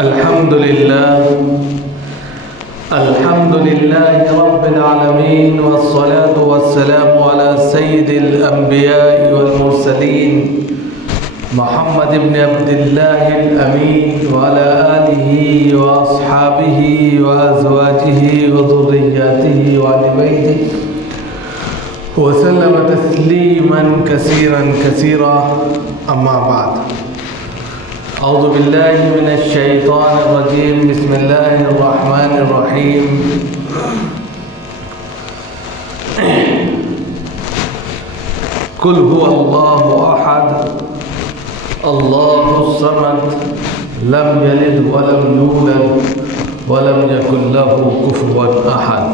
الحمد لله رب العالمين، والصلاة والسلام على سيد الأنبياء والمرسلين محمد بن عبد الله الأمين وعلى آله وأصحابه وأزواجه وذرياته وآل بيته وسلم تسليما كثيرا أما بعد. أعوذ بالله من الشيطان الرجيم. بسم الله الرحمن الرحيم. قل هو الله أحد الله الصمد لم يلد ولم يولد ولم يكن له كفوا أحد.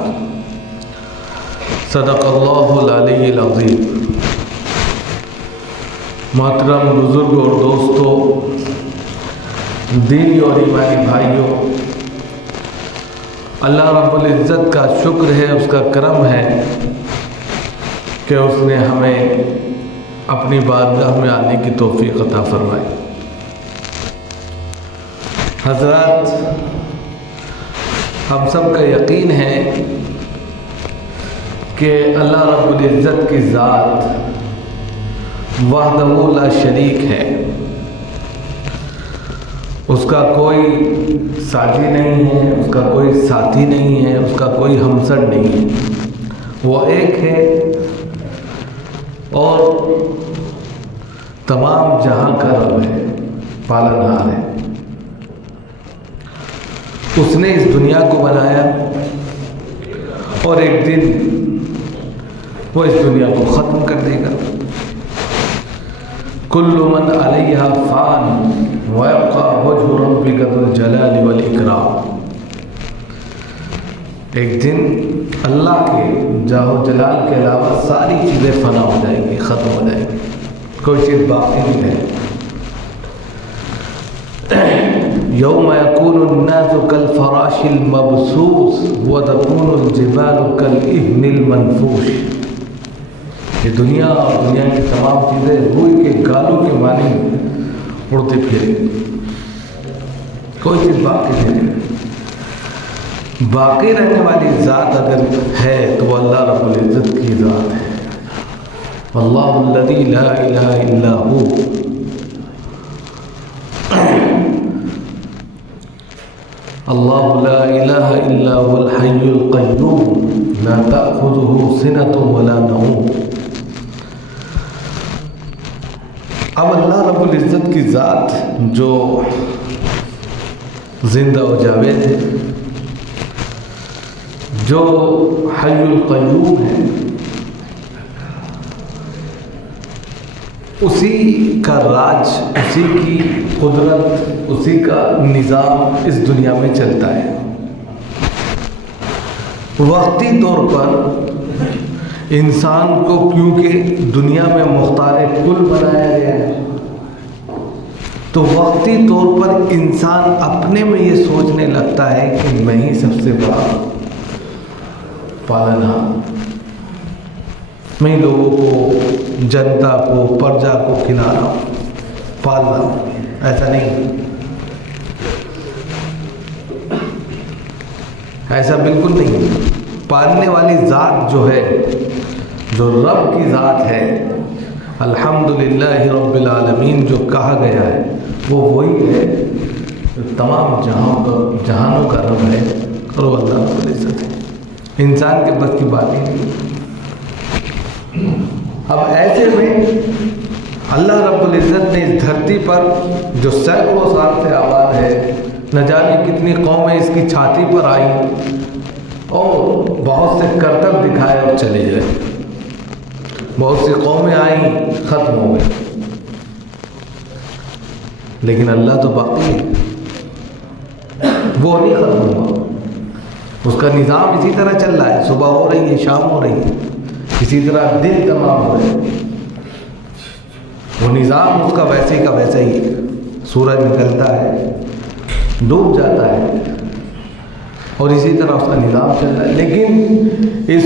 صدق اللہ العلی العظیم. محترم بزرگ اور دوستوں، دینی اور ایمانی بھائیوں، اللہ رب العزت کا شکر ہے، اس کا کرم ہے کہ اس نے ہمیں اپنی بارگاہ میں آنے کی توفیق عطا فرمائی. حضرات، ہم سب کا یقین ہے کہ اللہ رب العزت کی ذات وحدہ لا شریک ہے. اس کا کوئی ساجی نہیں ہے، اس کا کوئی ساتھی نہیں ہے، اس کا کوئی ہمسر نہیں ہے. وہ ایک ہے اور تمام جہاں کا رب ہے، پالنہار ہے. اس نے اس دنیا کو بنایا اور ایک دن وہ اس دنیا کو ختم کر دے گا. کل من علیہا فان ویبقى وجہ ربک ذو الجلال والاکرام. ایک دن اللہ کے جاہ و جلال کے علاوہ ساری چیزیں فنا ہو جائیں گی، ختم ہو جائیں گی، کوئی چیز باقی نہیں ہے. یوم یکون الناس کالفراش المبثوث وتکون الجبال کالعہن المنفوش. یہ دنیا اور دنیا کی تمام چیزیں روئی کے گالوں کے معنی اڑتے پھرے، کوئی چیز باقی نہیں. باقی رہنے والی ذات اگر ہے تو وہ اللہ رب العزت کی ذات ہے. اللہ الذی لا الہ الا ہو. اللہ لا الہ الا هو الحی القیوم لا تأخذه سنة ولا نوم. اب اللہ رب العزت کی ذات جو زندہ و جاوید ہے، جو حی القیوم ہے، اسی کا راج، اسی کی قدرت، اسی کا نظام اس دنیا میں چلتا ہے. وقتی طور پر انسان کو کیونکہ دنیا میں مختار کل بنایا گیا ہے، تو وقتی طور پر انسان اپنے میں یہ سوچنے لگتا ہے کہ میں ہی سب سے بڑا پالنہار، میں لوگوں کو، جنتا کو، پرجا کو کھلانا، پالنا. ایسا نہیں، ایسا بالکل نہیں. پالنے والی ذات جو ہے، جو رب کی ذات ہے، الحمدللہ رب العالمین جو کہا گیا ہے، وہ وہی ہے جو تمام جہانوں کا رب ہے، اور وہ اللہ رب العزت ہے. انسان کے بس کی بات ہی نہیں. اب ایسے میں اللہ رب العزت نے اس دھرتی پر جو سینکڑوں سال سے آباد ہے، نہ جانے کتنی قومیں اس کی چھاتی پر آئیں اور بہت سے کرتب دکھائے اور چلے گئے. بہت سی قومیں آئیں، ختم ہو گئے، لیکن اللہ تو باقی ہے، وہ نہیں ختم ہوا. اس کا نظام اسی طرح چل رہا ہے. صبح ہو رہی ہے، شام ہو رہی ہے، اسی طرح دن تمام ہو رہے ہیں. وہ نظام اس کا ویسے کا ویسا ہی ہے. سورج نکلتا ہے، ڈوب جاتا ہے، اور اسی طرح اس کا نظام چل رہا ہے. لیکن اس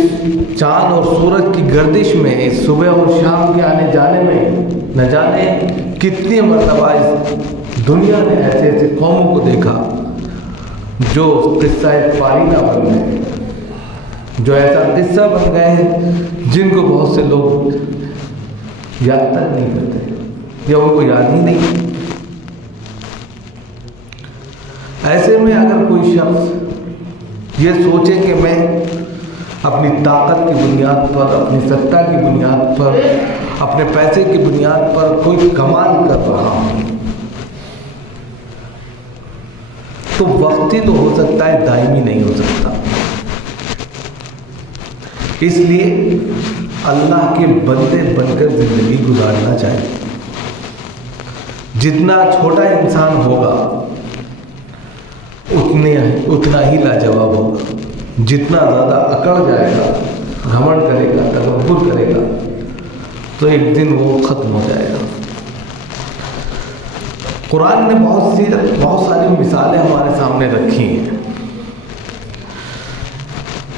چاند اور سورج کی گردش میں، اس صبح اور شام کے آنے جانے میں، نہ جانے کتنی مرتبہ اس دنیا نے ایسے ایسے قوموں کو دیکھا جو قصہ پارینہ بن گئے، جو ایسا قصہ بن گئے ہیں جن کو بہت سے لوگ یاد تک نہیں کرتے یا ان کو یاد ہی نہیں۔ ایسے میں اگر کوئی شخص یہ سوچے کہ میں اپنی طاقت کی بنیاد پر، اپنی سطح کی بنیاد پر، اپنے پیسے کی بنیاد پر کوئی کمال کر رہا ہوں، تو وقتی تو ہو سکتا ہے، دائمی نہیں ہو سکتا۔ اس لیے اللہ کے بندے بن کر زندگی گزارنا چاہیے۔ جتنا چھوٹا انسان ہوگا اتنا ہی لاجواب ہوگا، جتنا زیادہ اکڑ جائے گا، گھمنڈ کرے گا، تکبر کرے گا، تو ایک دن وہ ختم ہو جائے گا۔ قرآن نے بہت ساری مثالیں ہمارے سامنے رکھی ہیں۔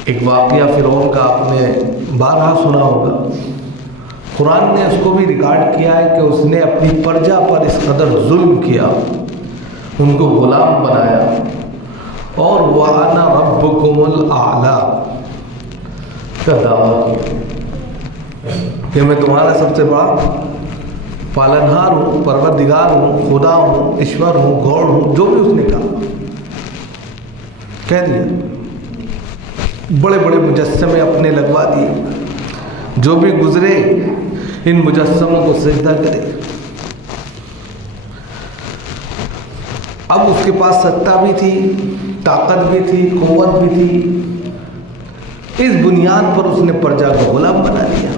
ایک واقعہ فرعون کا آپ نے بارہا سنا ہوگا۔ قرآن نے اس کو بھی ریکارڈ کیا ہے کہ اس نے اپنی پرجا پر اس قدر ظلم کیا، ان کو غلام بنایا، اور وَأَنَا رَبُّكُمُ الْأَعْلَىٰ کا دعویٰ کیا کہ میں تمہارا سب سے بڑا پالنہار ہوں، پروردگار ہوں، خدا ہوں، ایشور ہوں، گوڑ ہوں، جو بھی اس نے کہہ دیا۔ بڑے بڑے مجسمے اپنے لگوا دیے، جو بھی گزرے ان مجسموں کو سجدہ کرے۔ اب اس کے پاس سطح بھی تھی، طاقت بھی تھی، قوت بھی تھی، اس بنیاد پر اس نے پرجا کو غلام بنا دیا۔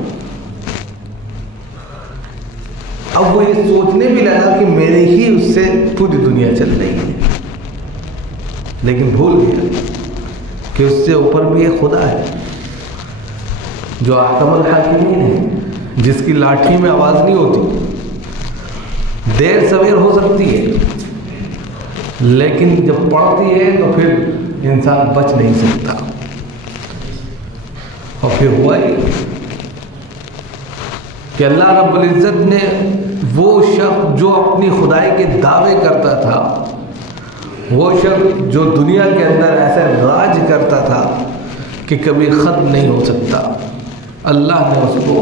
اب وہ یہ سوچنے بھی لگا کہ میرے ہی اس سے پوری دنیا چل رہی ہے، لیکن بھول گیا کہ اس سے اوپر بھی ایک خدا ہے جو احکم الحاکمین ہے، جس کی لاٹھی میں آواز نہیں ہوتی، دیر سویر ہو سکتی ہے لیکن جب پڑتی ہے تو پھر انسان بچ نہیں سکتا۔ اور پھر ہوا ہی کہ اللہ رب العزت نے وہ شخص جو اپنی خدائی کے دعوے کرتا تھا، وہ شخص جو دنیا کے اندر ایسا راج کرتا تھا کہ کبھی ختم نہیں ہو سکتا، اللہ نے اس کو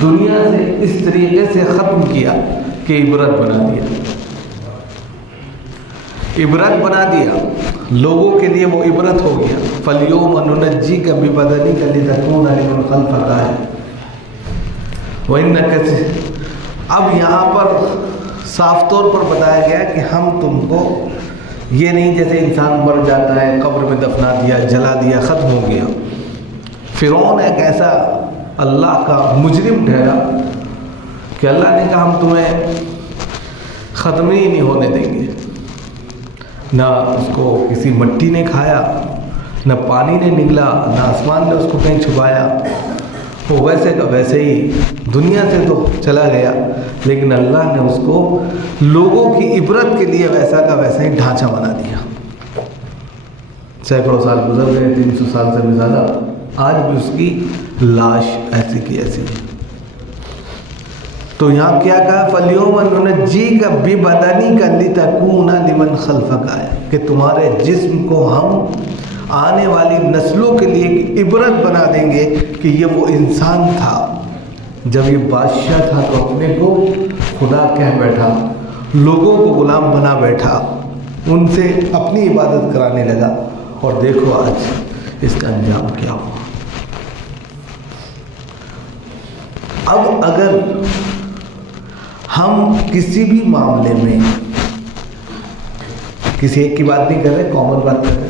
دنیا سے اس طریقے سے ختم کیا کہ عبرت بنا دیا، عبرت بنا دیا لوگوں کے لیے، وہ عبرت ہو گیا۔ فَالْيَوْمَ نُنَجِّيكَ بِبَدَنِكَ لِتَكُونَ لِمَنْ خَلْفَكَ آیَةً وَإِنَّ كَثِيرًا۔ اب یہاں پر صاف طور پر بتایا گیا کہ ہم تم کو یہ نہیں جیسے انسان مر جاتا ہے، قبر میں دفنا دیا، جلا دیا، ختم ہو گیا۔ فرعون ایک ایسا اللہ کا مجرم ٹھہرا کہ اللہ نے کہا ہم تمہیں ختم ہی نہیں ہونے دیں گے۔ نہ اس کو کسی مٹی نے کھایا، نہ پانی نے نگلا، نہ آسمان نے اس کو کہیں چھپایا، وہ ویسے کا ویسے ہی دنیا سے تو چلا گیا، لیکن اللہ نے اس کو لوگوں کی عبرت کے لیے ویسا کا ویسا ہی ڈھانچہ بنا دیا۔ سینکڑوں سال گزر گئے، 300 سال سے بھی زیادہ، آج بھی اس کی لاش ایسی کی ایسی۔ تو یہاں کیا کہا؟ فَالْيَوْمَ نُنَجِّيكَ بِبَدَنِكَ لِتَكُونَ لِمَنْ خَلْفَكَ آیَةً، کہ تمہارے جسم کو ہم آنے والی نسلوں کے لیے عبرت بنا دیں گے کہ یہ وہ انسان تھا، جب یہ بادشاہ تھا تو اپنے کو خدا کہہ بیٹھا، لوگوں کو غلام بنا بیٹھا، ان سے اپنی عبادت کرانے لگا، اور دیکھو آج اس کا انجام کیا ہوا۔ اب اگر ہم کسی بھی معاملے میں، کسی ایک کی بات نہیں کر رہے، کامن بات کر رہے،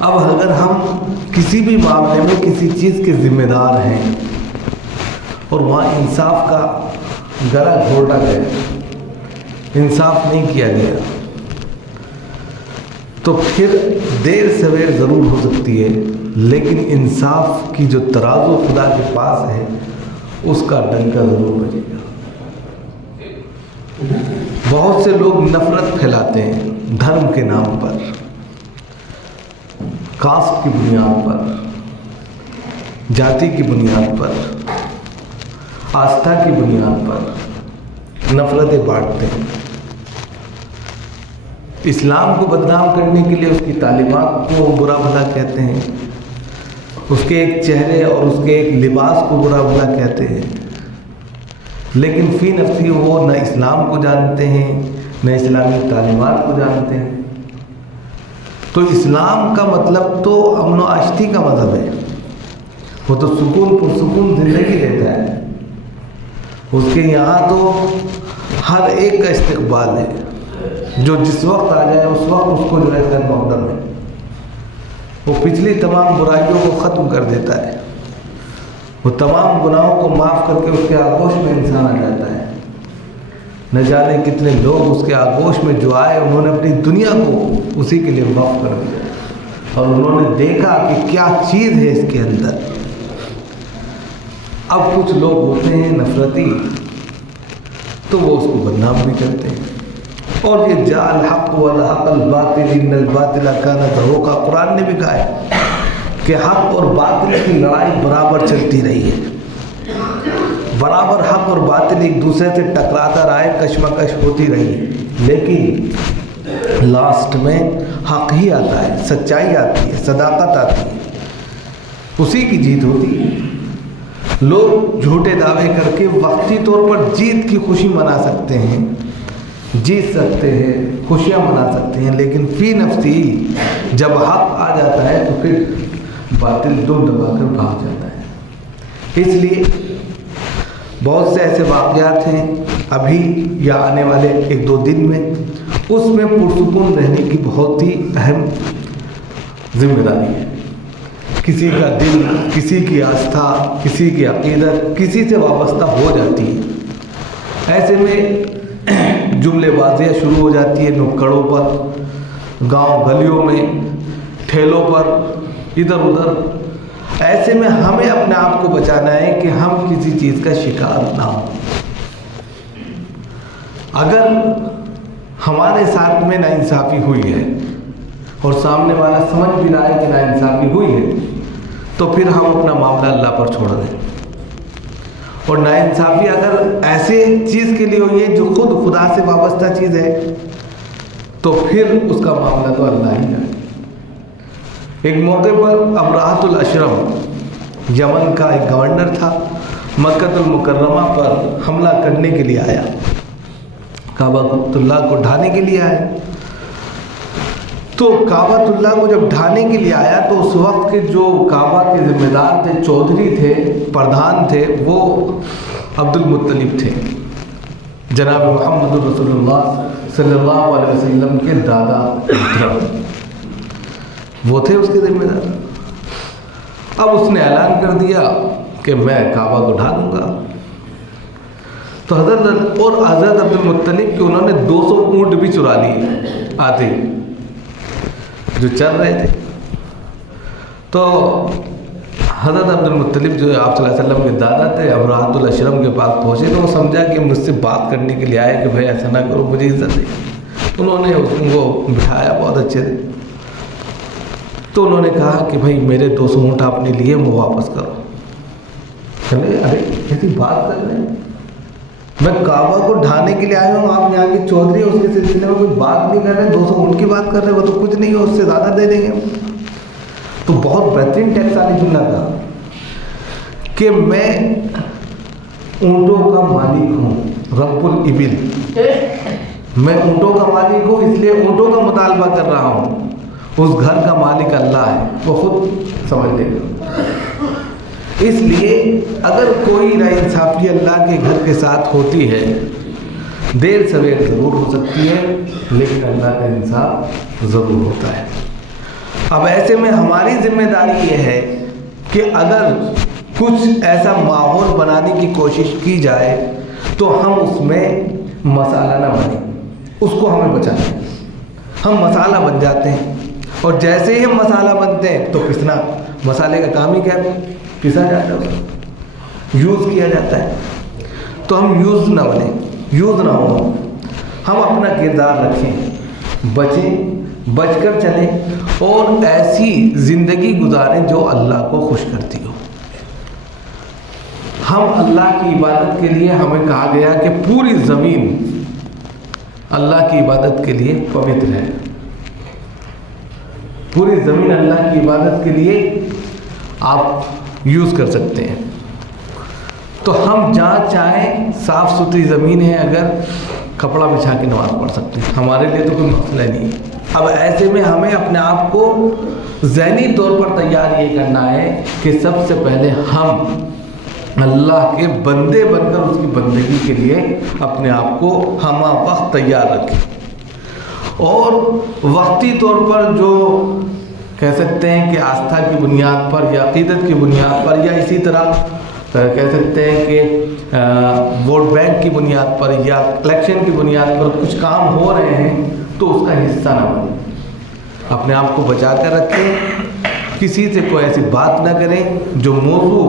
اب اگر ہم کسی بھی معاملے میں کسی چیز کے ذمہ دار ہیں اور وہاں انصاف کا گلا گھونٹا گیا، انصاف نہیں کیا گیا، تو پھر دیر سویر ضرور ہو سکتی ہے، لیکن انصاف کی جو ترازو خدا کے پاس ہے اس کا ڈنکا ضرور بجے گا۔ بہت سے لوگ نفرت پھیلاتے ہیں دھرم کے نام پر، کاسٹ کی بنیاد پر، جاتی کی بنیاد پر، آستھا کی بنیاد پر نفرتیں بانٹتے ہیں۔ اسلام کو بدنام کرنے کے لیے اس کی تعلیمات کو برا بھلا کہتے ہیں، اس کے ایک چہرے اور اس کے ایک لباس کو برا بھلا کہتے ہیں، لیکن فی نفسی وہ نہ اسلام کو جانتے ہیں نہ اسلامی تعلیمات کو جانتے ہیں۔ تو اسلام کا مطلب تو امن و آشتی کا مذہب ہے، وہ تو سکون پرسکون زندگی دیتا ہے، اس کے یہاں تو ہر ایک کا استقبال ہے، جو جس وقت آ جائے اس وقت اس کو جو ہے خیر مقدم ہے، وہ پچھلی تمام برائیوں کو ختم کر دیتا ہے، وہ تمام گناہوں کو معاف کر کے اس کے آغوش میں انسان آ جاتا ہے۔ نہ جانے کتنے لوگ اس کے آغوش میں جو آئے انہوں نے اپنی دنیا کو اسی کے لیے وقف کر دیا، اور انہوں نے دیکھا کہ کیا چیز ہے اس کے اندر۔ اب کچھ لوگ ہوتے ہیں نفرتی، تو وہ اس کو بدنام بھی کرتے ہیں، اور یہ جاء الحق وزهق الباطل ان الباطل کان زهوقا، قرآن نے بھی کہا ہے کہ حق اور باطل کی لڑائی برابر چلتی رہی ہے، برابر حق اور باطل ایک دوسرے سے ٹکراتا رہا ہے، کشمکش ہوتی رہی ہے، لیکن لاسٹ میں حق ہی آتا ہے، سچائی آتی ہے، صداقت آتی ہے، اسی کی جیت ہوتی ہے۔ لوگ جھوٹے دعوے کر کے وقتی طور پر جیت کی خوشی منا سکتے ہیں، جیت سکتے ہیں، خوشیاں منا سکتے ہیں، لیکن فی نفسی جب حق آ جاتا ہے تو پھر باطل دم دبا کر بھاگ جاتا ہے۔ اس لیے بہت سے ایسے واقعات ہیں ابھی یا آنے والے ایک دو دن میں، اس میں پرسکون رہنے کی بہت ہی اہم ذمہ داری ہے۔ کسی کا دل، کسی کی آستھا، کسی کی عقیدت کسی سے وابستہ ہو جاتی ہے، ایسے میں جملے بازیاں شروع ہو جاتی ہیں نکڑوں پر، گاؤں گلیوں میں، ٹھیلوں پر، ادھر ادھر۔ ایسے میں ہمیں اپنے آپ کو بچانا ہے کہ ہم کسی چیز کا شکار نہ ہوں۔ اگر ہمارے ساتھ میں ناانصافی ہوئی ہے اور سامنے والا سمجھ بھی رہا ہے کہ ناانصافی ہوئی ہے، تو پھر ہم اپنا معاملہ اللہ پر چھوڑ دیں، اور ناانصافی اگر ایسے چیز کے لیے ہوئی ہے جو خود خدا سے وابستہ چیز ہے، تو پھر اس کا معاملہ تو اللہ ہی جانے۔ ایک موقع پر ابرہۃ الاشرم، یمن کا ایک گورنر تھا، مکہ المکرمہ پر حملہ کرنے کے لیے آیا، کعبہ اللہ کو ڈھانے کے لیے آیا۔ تو کعبہ اللہ کو جب ڈھانے کے لیے آیا تو اس وقت کے جو کعبہ کے ذمہ دار تھے، چودھری تھے، پردھان تھے، وہ عبد المطلب تھے، جناب محمد رسول اللہ صلی اللہ علیہ وسلم کے دادا محترم، وہ تھے اس کے ذمہ دار۔ اب اس نے اعلان کر دیا کہ میں کعبہ کو ڈھا دوں گا، تو حضرت عبد المطلب کہ انہوں نے 200 اونٹ بھی چرا لیے آتے جو چل رہے تھے۔ تو حضرت عبد المطلب جو آپ صلی اللہ علیہ وسلم کے دادا تھے، ابرہۃ الاشرم کے پاس پہنچے تو وہ سمجھا کہ مجھ سے بات کرنے کے لیے آئے کہ بھائی ایسا نہ کرو، مجھے عزت دے۔ انہوں نے اس کو بٹھایا بہت اچھے سے، تو انہوں نے کہا کہ بھائی میرے 200 اونٹ آپ نے لیے، وہ واپس کرو۔ چلے ارے ایسی بات کر رہے ہیں، میں کعبہ کو ڈھانے کے لیے آیا ہوں، آپ یہاں کے چودھری اس کے سلسلے میں کوئی بات نہیں کر رہے، 200 اونٹ کی بات کر رہے، وہ تو کچھ نہیں ہے، اس سے زیادہ دے دیں گے۔ تو بہت بہترین ٹیکس والی جملہ تھا کہ میں اونٹوں کا مالک ہوں، رب الابل، میں اونٹوں کا مالک ہوں، اس لیے اونٹوں کا مطالبہ کر رہا ہوں، اس گھر کا مالک اللہ ہے، وہ خود سمجھ لے گا۔ اس لیے اگر کوئی ناانصافی اللہ کے گھر کے ساتھ ہوتی ہے، دیر سویر ضرور ہو سکتی ہے، لیکن اللہ کا انصاف ضرور ہوتا ہے۔ اب ایسے میں ہماری ذمہ داری یہ ہے کہ اگر کچھ ایسا ماحول بنانے کی کوشش کی جائے تو ہم اس میں مسالہ نہ بنیں، اس کو ہمیں بچانا ہے۔ ہم مسالہ بن جاتے ہیں، اور جیسے ہی ہم مسالہ بنتے ہیں تو پسنا، مسالے کا کام ہی کیا ہے، پسا جاتا ہے، یوز کیا جاتا ہے۔ تو ہم یوز نہ بنیں، یوز نہ ہو، ہم اپنا کردار رکھیں، بچیں، بچ کر چلیں، اور ایسی زندگی گزاریں جو اللہ کو خوش کرتی ہو۔ ہم اللہ کی عبادت کے لیے ہمیں کہا گیا کہ پوری زمین اللہ کی عبادت کے لیے پوتر ہے. پوری زمین اللہ کی عبادت کے لیے آپ یوز کر سکتے ہیں. تو ہم جہاں چاہیں صاف ستھری زمین ہے, اگر کپڑا بچھا کے نماز پڑھ سکتے ہیں, ہمارے لیے تو کوئی مسئلہ نہیں. اب ایسے میں ہمیں اپنے آپ کو ذہنی طور پر تیار یہ کرنا ہے کہ سب سے پہلے ہم اللہ کے بندے بن کر اس کی بندگی کے لیے اپنے آپ کو ہمہ وقت تیار رکھیں. اور وقتی طور پر جو کہہ سکتے ہیں کہ آستھا کی بنیاد پر یا عقیدت کی بنیاد پر یا اسی طرح کہہ سکتے ہیں کہ ووٹ بینک کی بنیاد پر یا الیکشن کی بنیاد پر کچھ کام ہو رہے ہیں تو اس کا حصہ نہ بنیں. اپنے آپ کو بچا کر رکھیں, کسی سے کوئی ایسی بات نہ کریں جو موضوع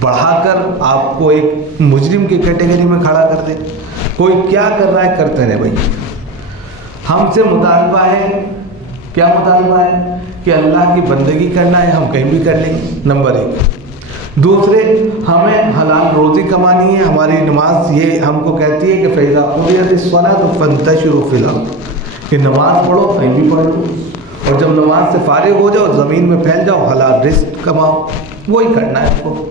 بڑھا کر آپ کو ایک مجرم کی کیٹیگری میں کھڑا کر دے. کوئی کیا کر رہا ہے کرتے رہے بھائی. ہم سے مطالبہ ہے, کیا مطالبہ ہے کہ اللہ کی بندگی کرنا ہے, ہم کہیں بھی کر لیں گے, نمبر 1. دوسرے, ہمیں حلال روزی کمانی ہے. ہماری نماز یہ ہم کو کہتی ہے کہ فَإِذَا قُضِيَتِ الصَّلَاةُ فَانتَشِرُوا فِي الْأَرْضِ, کہ نماز پڑھو کہیں بھی پڑھ لو, اور جب نماز سے فارغ ہو جاؤ زمین میں پھیل جاؤ, حلال رزق کماؤ. وہی کرنا ہے ہم کو.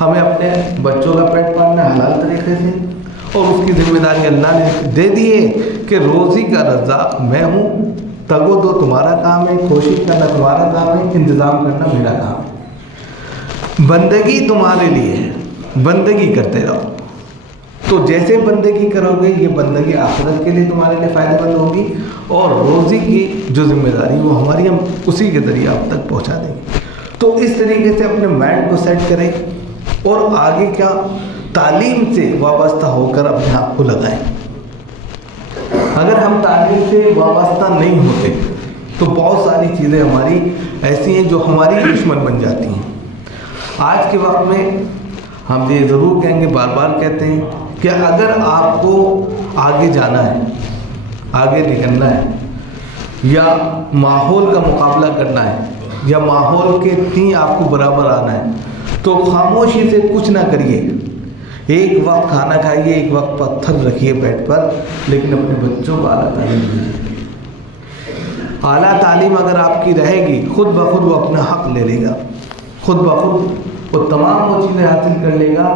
ہمیں اپنے بچوں کا پیٹ پالنا ہے حلال طریقے سے, اور اس کی ذمہ داری اللہ نے دے دی ہے کہ روزی کا رزاق میں ہوں, تگو دو تمہارا کام ہے, کوشش کرنا تمہارا کام ہے, انتظام کرنا میرا کام ہے. بندگی تمہارے لیے ہے, بندگی کرتے رہو. تو جیسے بندگی کرو گے یہ بندگی آخرت کے لیے تمہارے لیے فائدہ مند ہوگی, اور روزی کی جو ذمہ داری وہ ہماری, ہم اسی کے ذریعے آپ تک پہنچا دیں گے. تو اس طریقے سے اپنے مائنڈ کو سیٹ کریں اور آگے کیا تعلیم سے وابستہ ہو کر اپنے آپ کو لگائیں. اگر ہم تعلیم سے وابستہ نہیں ہوتے تو بہت ساری چیزیں ہماری ایسی ہیں جو ہماری دشمن بن جاتی ہیں. آج کے وقت میں ہم یہ ضرور کہیں گے, بار بار کہتے ہیں کہ اگر آپ کو آگے جانا ہے, آگے نکلنا ہے, یا ماحول کا مقابلہ کرنا ہے, یا ماحول کے تئیں آپ کو برابر آنا ہے, تو خاموشی سے کچھ نہ کریے. ایک وقت کھانا کھائیے, ایک وقت پتھر رکھیے پیٹ پر, لیکن اپنے بچوں کو اعلیٰ تعلیم دیجیے. اعلیٰ تعلیم اگر آپ کی رہے گی, خود بخود وہ اپنا حق لے لے گا, خود بخود وہ تمام وہ چیزیں حاصل کر لے گا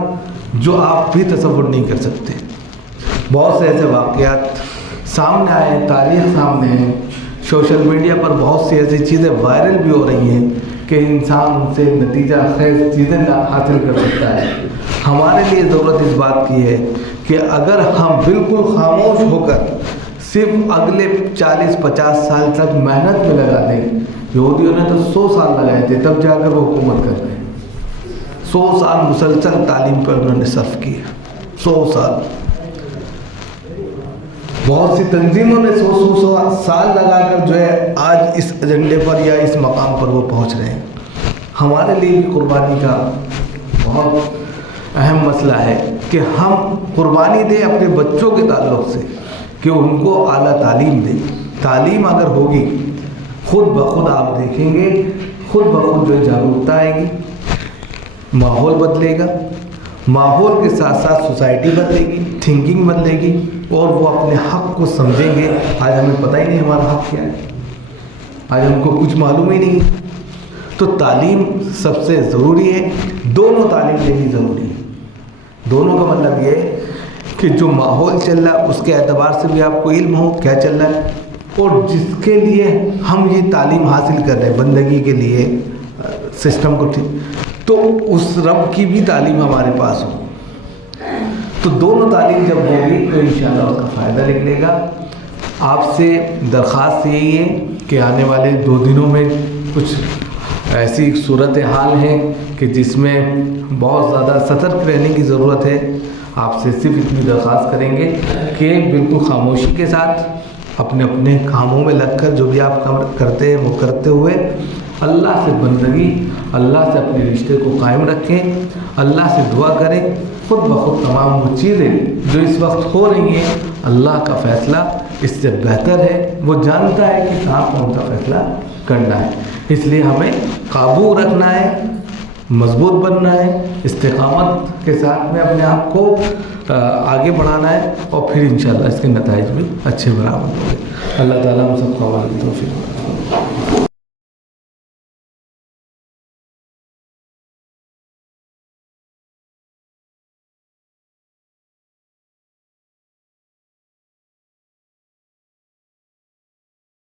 جو آپ بھی تصور نہیں کر سکتے. بہت سے ایسے واقعات سامنے آئے, تاریخ سامنے ہے, سوشل میڈیا پر بہت سی ایسی چیزیں وائرل بھی ہو رہی ہیں کہ انسان ان سے نتیجہ خیز چیزیں حاصل کر سکتا ہے. ہمارے لیے ضرورت اس بات کی ہے کہ اگر ہم بالکل خاموش ہو کر صرف اگلے 40-50 سال تک محنت میں لگا دیں. یہودیوں نے تو 100 سال لگائے تھے, تب جا کر وہ حکومت کر رہے ہیں. 100 سال مسلسل تعلیم پر انہوں نے صرف کیا, 100 سال. بہت سی تنظیموں نے 100 سال لگا کر جو ہے آج اس ایجنڈے پر یا اس مقام پر وہ پہنچ رہے ہیں. ہمارے لیے بھی قربانی کا بہت اہم مسئلہ ہے کہ ہم قربانی دیں اپنے بچوں کے تعلق سے, کہ ان کو اعلیٰ تعلیم دیں. تعلیم اگر ہوگی خود بخود آپ دیکھیں گے, خود بخود جو جاگرکتا آئے گی, ماحول بدلے گا, ماحول کے ساتھ ساتھ سوسائٹی بدلے گی, تھنکنگ بدلے گی, اور وہ اپنے حق کو سمجھیں گے. آج ہمیں پتہ ہی نہیں ہمارا حق کیا ہے, آج ہم کو کچھ معلوم ہی نہیں. تو تعلیم سب سے ضروری ہے, دونوں تعلیم لینی ضروری ہے. دونوں کا مطلب یہ ہے کہ جو ماحول چل رہا ہے اس کے اعتبار سے بھی آپ کو علم ہو کیا چل رہا ہے, اور جس کے لیے ہم یہ تعلیم حاصل کر رہے ہیں بندگی کے لیے سسٹم کو ٹھیک, تو اس رب کی بھی تعلیم ہمارے پاس ہو. تو دونوں تعلیم جب ہوگی تو انشاءاللہ اس کا فائدہ نکلے گا. آپ سے درخواست یہی ہے کہ آنے والے 2 دنوں میں کچھ ایسی صورتحال ہے کہ جس میں بہت زیادہ سترک رہنے کی ضرورت ہے. آپ سے صرف اتنی درخواست کریں گے کہ بالکل خاموشی کے ساتھ اپنے اپنے کاموں میں لگ کر جو بھی آپ کرتے ہیں وہ کرتے ہوئے اللہ سے بندگی, اللہ سے اپنے رشتے کو قائم رکھیں, اللہ سے دعا کریں. خود بخود تمام وہ چیزیں جو اس وقت ہو رہی ہیں, اللہ کا فیصلہ اس سے بہتر ہے. وہ جانتا ہے کہ کہاں کون سا فیصلہ کرنا ہے. اس لیے ہمیں قابو رکھنا ہے, مضبوط بننا ہے, استقامت کے ساتھ میں اپنے آپ کو آگے بڑھانا ہے اور پھر انشاءاللہ اس کے نتائج بھی اچھے برآمد ہوں گے۔ اللہ تعالیٰ ہم سب کو عمل کی توفیق عطا فرمائے۔